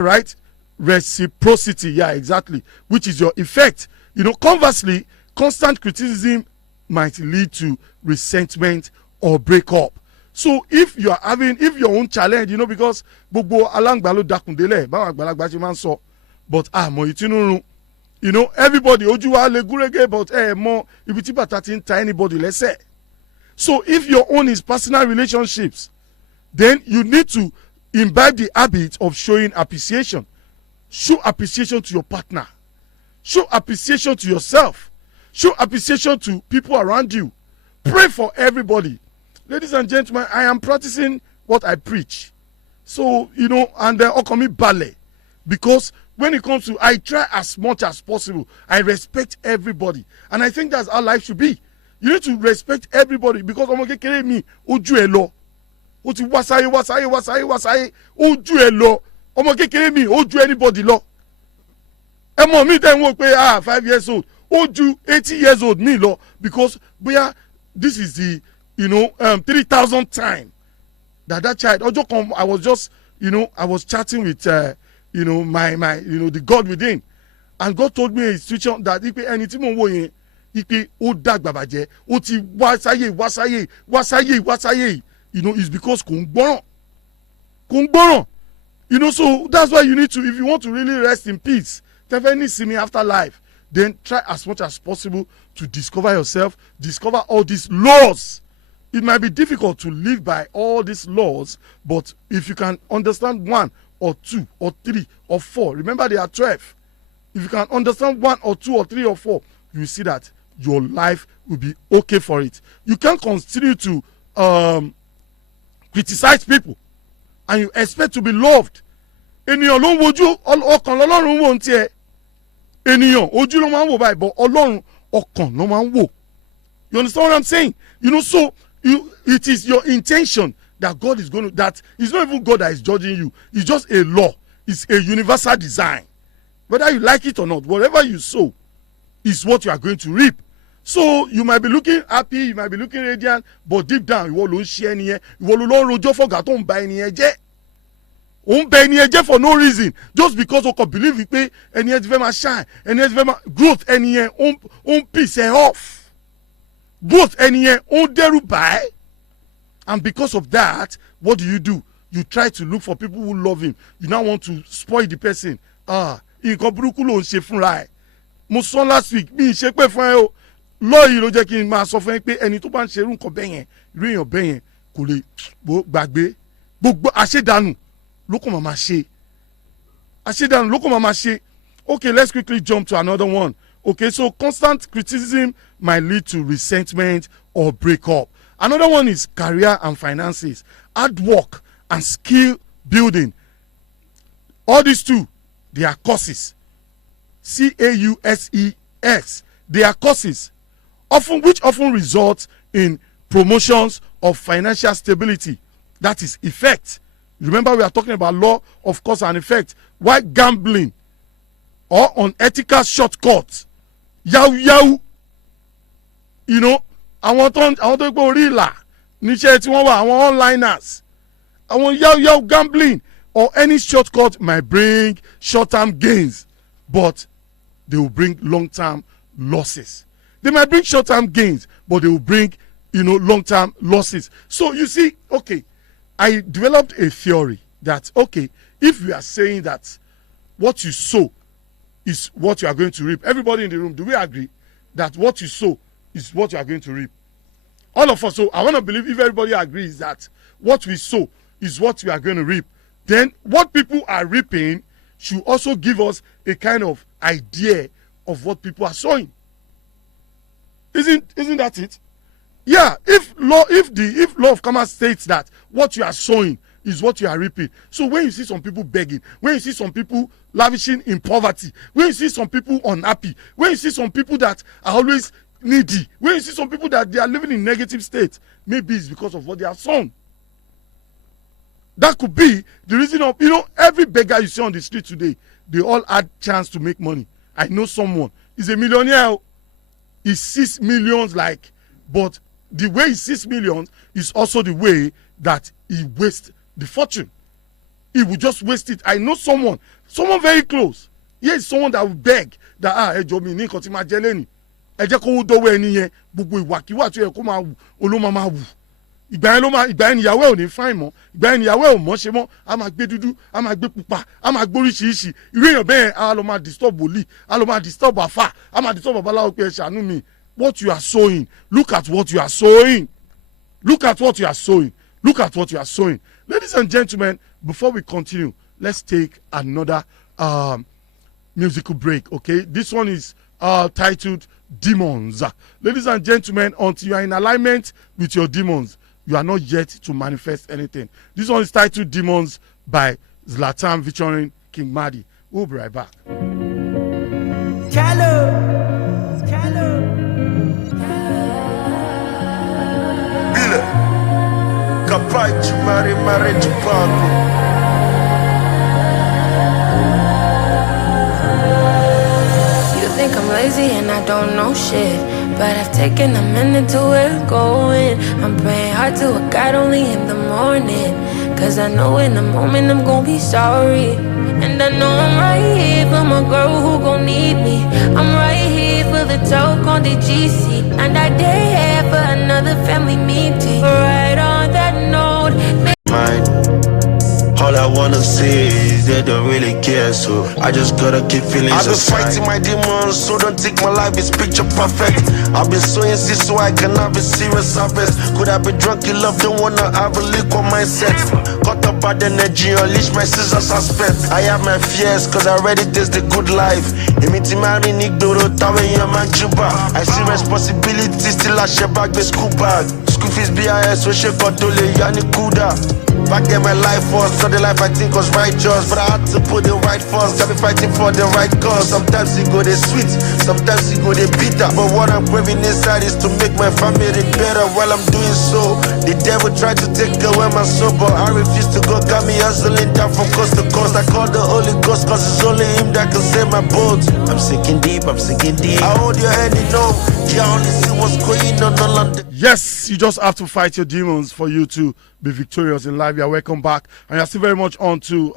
right? Reciprocity, yeah, exactly, which is your effect. Conversely, constant criticism might lead to resentment or breakup. So if your own challenge, because gbogbo alangba ló dakundele báwọn àgbàlagbà ṣe máa ń sọ, but àmọ́ ìtinúrun, everybody ojú wa lè gúrégé, but mọ ibi tí bàtà ti ń ta anybody lẹ́sẹ̀. So if your own is personal relationships, then you need to imbibe the habit of showing appreciation. Show appreciation to your partner. Show appreciation to yourself. Show appreciation to people around you. Pray for everybody. Ladies and gentlemen, I am practicing what I preach. So, and then Okomi ballet. Because when it comes to, I try as much as possible. I respect everybody. And I think that's how life should be. You need to respect everybody, because ọmọ kékeré mi ojú ẹ lọ. Ó ti wasaye ojú ẹ lọ. Ọmọ kékeré mi ojú anybody lọ. Ẹmọ mi tẹ́ ń wò pé 5 years old ojú 80 years old mi lọ, because this is the 3,000 time that child. Ọjọ́ kan I was just I was chatting with my the God within, and God told me a situation that ipe ẹni tí mo wò yẹn ipe ó dàgbà bàjẹ́, ó ti wasaye is because kò ń gbọ́ràn. So that's why you need to, if you want to really rest in peace, definitely see me after life, then try as much as possible to discover yourself, discover all these laws. It might be difficult to live by all these laws, but if you can understand 1 or 2 or 3 or 4, remember there are 12. If you can understand 1 or 2 or 3 or 4, you will see that your life will be okay for it. You can't continue to criticize people and you expect to be loved. Ènìyàn ló ń wojú, ọkàn lọ́lọ́run wò ń tiẹ̀. Ènìyàn ojú ló máa ń wò báyìí, but Ọlọ́run ọkàn ló máa ń wò. You understand what I'm saying? So it is your intention that God is going to, that it's not even God that is judging you. It's just a law. It's a universal design. Whether you like it or not, whatever you sow is what you are going to reap. So you might be looking happy, you might be looking radiant, but deep down, ìwọ ló ń ṣe ẹni yẹn, ìwọ ló lọ rojọ́ fọ̀gá tó ń ba ẹni yẹn jẹ́. Ó ń bẹ ẹni yẹn jẹ́ for no reason, just because o kò believe pé ẹni yẹn ti fẹ́ máa shine, ẹni yẹn ti fẹ́ máa growth, ẹni yẹn ó ń piss ẹ off. Growth ẹni yẹn ó ń dẹ́rù bà ẹ́. And because of that, what do? You try to look for people who love him. You now want to spoil the person. Nǹkan burúkú ló ń ṣe fúnra ẹ̀. Mo sọ last week, mi ì ṣe pé fún ẹ o. Lọ́ọ̀yì ló jẹ́ kí n máa sọ fún ẹ pé ẹni tó bá ń ṣe irú nǹkan bẹ́ẹ̀ yẹn, irú èèyàn bẹ́ẹ̀ yẹn kò lè gbàgbé. Gbogbo àṣedànù ló kàn máa ṣe. Àṣedànù ló kàn máa ṣe. Okay, let's quickly jump to another one. Okay, so constant criticism might lead to resentment or breakup. Another one is career and finances, hard work and skill building. All these two, they are causes. CAUSES. They are causes, which often result in promotions of financial stability. That is effect. Remember, we are talking about law of cause and effect. Why gambling or unethical shortcuts? Yahoo. Àwọn tó gbé orí ìlà níṣẹ́ tí wọ́n wà, àwọn onliners, àwọn yahoo gambling or any shortcut might bring short-term gains, but they will bring long-term losses. They might bring short-term gains, but they will bring long-term losses. So you see, okay, I developed a theory that, okay, if we are saying that what you sow is what you are going to reap, everybody in the room, do we agree that what you sow is what you are going to reap? All of us. So I want to believe if everybody agrees that what we sow is what we are going to reap, then what people are reaping should also give us a kind of idea of what people are sowing. Isn't that it? Yeah, if law of karma states that what you are sowing is what you are reaping. So when you see some people begging, when you see some people lavishing in poverty, when you see some people unhappy, when you see some people that are always needy, when you see some people that they are living in negative state, maybe it's because of what they have sown. That could be the reason of, every beggar you see on the street today, they all had chance to make money. I know someone, he's a millionaire, he sees millions but the way he sees millions is also the way that he wastes the fortune. he will just waste it. I know someone very close. Here is someone that will beg that ẹjọ́ mi ní nǹkan tí máa jẹ lẹ́nu ẹ jẹ́ kó dọ́wọ́ ẹni yẹn gbogbo ìwàkiwà tó yẹ kó máa wù olóma máa wù ìgbà yẹn ìyàwó ẹ̀ ò ní fáìn mọ́ ìgbà yẹn ìyàwó ẹ̀ ò mọ́ ṣe mọ́ a máa gbé dúdú a máa gbé pupa a máa gbóríṣiríṣi irú èèyàn bẹ́ẹ̀ a lọ máa disturb wòlíì a lọ máa disturb àfà a máa disturb babaláwo pé ẹ ṣàánú mi. What you are sowing, look at what you are sowing. Look at what you are sowing. Look at what you are sowing. Ladies and gentlemen, before we continue, let's take another musical break, okay? This one is titled Demons. Ladies and gentlemen, until you are in alignment with your demons, you are not yet to manifest anything. This one is titled Demons by Zlatan featuring King Madi. We'll be right back. Capace mare de pago. You think I'm lazy and I don't know shit, but I've taken a minute to get going. I'm praying hard to a God only in the morning, cause I know in the moment I'm gonna be sorry. And I know I'm right here for my girl who gon' need me. I'm right here for the talk on the GC, and I dare for another family meeting. Right on that note, Mine. All I wanna say is they don't really care, so I just gotta keep feeling. I've been fighting my demons, so don't take my life is picture perfect. I've been sowing seeds so I can have a serious harvest. Could I be drunk in love, don't wanna have a liquor mindset. Cut up bad energy, unleash my scissors suspect. I have my fears, cause I already taste the good life. I see responsibility, still I share back the school bag. School fees BIS, so she got to lay yani kuda. Back then my life was, so the life I think was righteous, but I had to put the right first. I've been fighting for the right cause. Sometimes it go they sweet, sometimes it go they bitter. But what I'm craving inside is to make my family better. While I'm doing so, the devil tried to take away my soul, but I refuse to go. Got me hustling down from coast to coast. I call the Holy Ghost cause it's only him that can save my boat. I'm sinking deep, I'm sinking deep. I hold your hand, you know, you only see what's going on all the. Yes, you just have to fight your demons for you to be victorious in life. You are welcome back, and you're still very much on to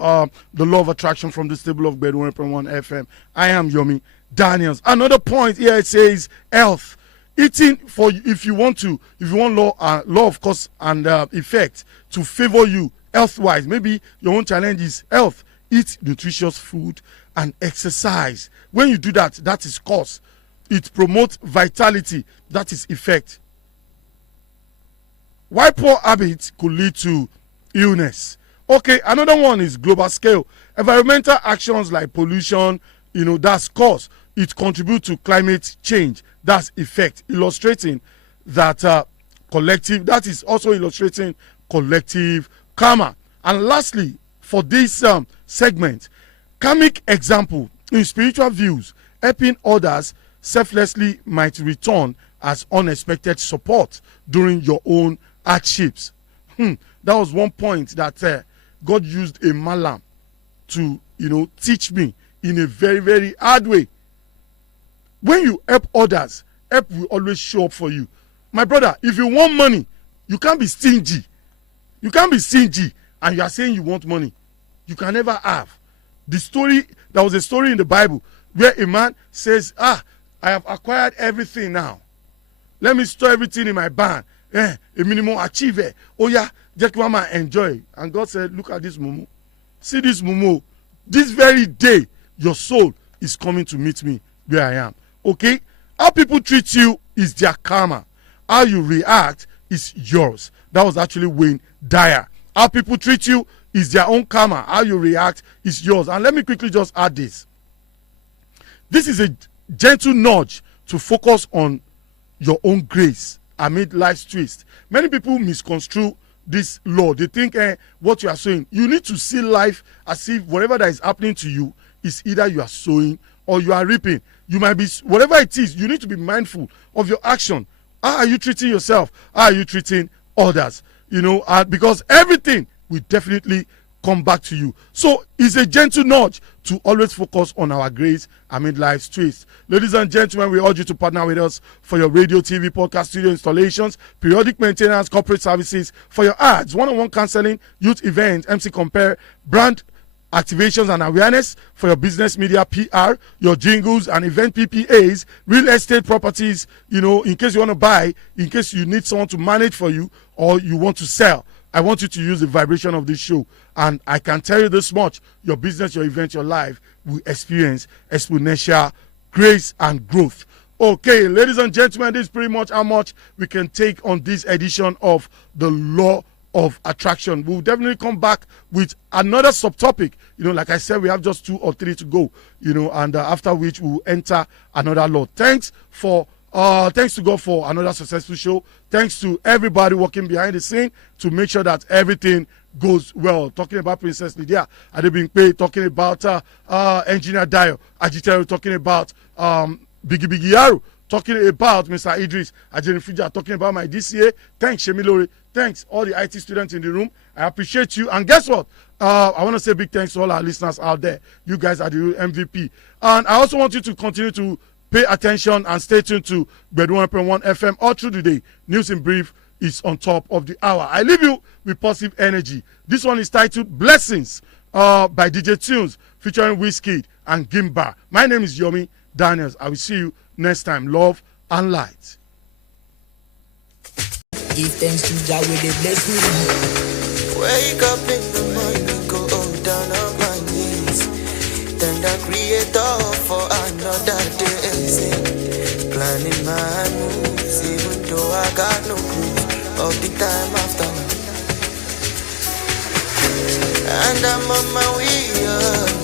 the law of attraction from the stable of Bed 1.1 FM. I am Yomi Daniels. Another point here, it says health. Eating for if you want law of cause and effect to favor you health-wise. Maybe your own challenge is health. Eat nutritious food and exercise. When you do that, that is cause. It promotes vitality. That is effect. Why poor habits could lead to illness. Okay, another one is global scale. Environmental actions like pollution, that's cause. It contributes to climate change. That's effect. Illustrating that collective, that is also illustrating collective karma. And lastly, for this segment, karmic example in spiritual views, helping others selflessly might return as unexpected support during your own hardships. That was one point that God used a malam to, teach me in a very, very hard way. When you help others, help will always show up for you. My brother, if you want money, you can't be stingy. You can't be stingy and you are saying you want money. You can never have. There was a story in the Bible where a man says, I have acquired everything now. Let me store everything in my barn. A minimum achieve. Oh yeah, just mama enjoy. And God said, look at this mumu. See this mumu. This very day, your soul is coming to meet me where I am. Okay? How people treat you is their karma. How you react is yours. That was actually Wayne Dyer. How people treat you is their own karma. How you react is yours. And let me quickly just add this. This is a gentle nudge to focus on your own grace amid life's twist. Many people misconstrue this law. They think what you are sowing. You need to see life as if whatever that is happening to you is either you are sowing or you are reaping. You might be, whatever it is, you need to be mindful of your action. How are you treating yourself? How are you treating others? Because everything will definitely come back to you. So it's a gentle nudge to always focus on our grace amid life's twists. Ladies and gentlemen, we urge you to partner with us for your radio, TV, podcast, studio installations, periodic maintenance, corporate services, for your ads, one-on-one counseling, youth events, MC Compare, brand activations and awareness, for your business media PR, your jingles and event PPAs, real estate properties, in case you want to buy, in case you need someone to manage for you, or you want to sell. I want you to use the vibration of this show. And I can tell you this much: your business, your event, your life will experience exponential grace and growth. Okay, ladies and gentlemen, this is pretty much how much we can take on this edition of the Law of Attraction. We'll definitely come back with another subtopic. Like I said, we have just 2 or 3 to go, and after which we'll enter another law. Thanks to God for another successful show. Thanks to everybody working behind the scene to make sure that everything goes well. Talking about Princess Lydia Adebimpe, talking about Engineer Dayo Ajitero, talking about Biggie Yaro, talking about Mr. Idris Ajenifija, talking about my DCA. Thanks, Shemilori. Thanks, all the IT students in the room. I appreciate you. And guess what? I want to say big thanks to all our listeners out there. You guys are the real MVP. And I also want you to continue to pay attention and stay tuned to Bedouin 1.1 FM all through the day. News in brief is on top of the hour. I leave you with positive energy. This one is titled Blessings by DJ Tunes featuring Wizkid and Gimba. My name is Yomi Daniels. I will see you next time. Love and light. Give thanks to Jah with the bless me. Wake up in the morning, go down on my knees. Thank the Creator for another day. Planning my moves, even though I got no clue of the time after. And I'm on my way up.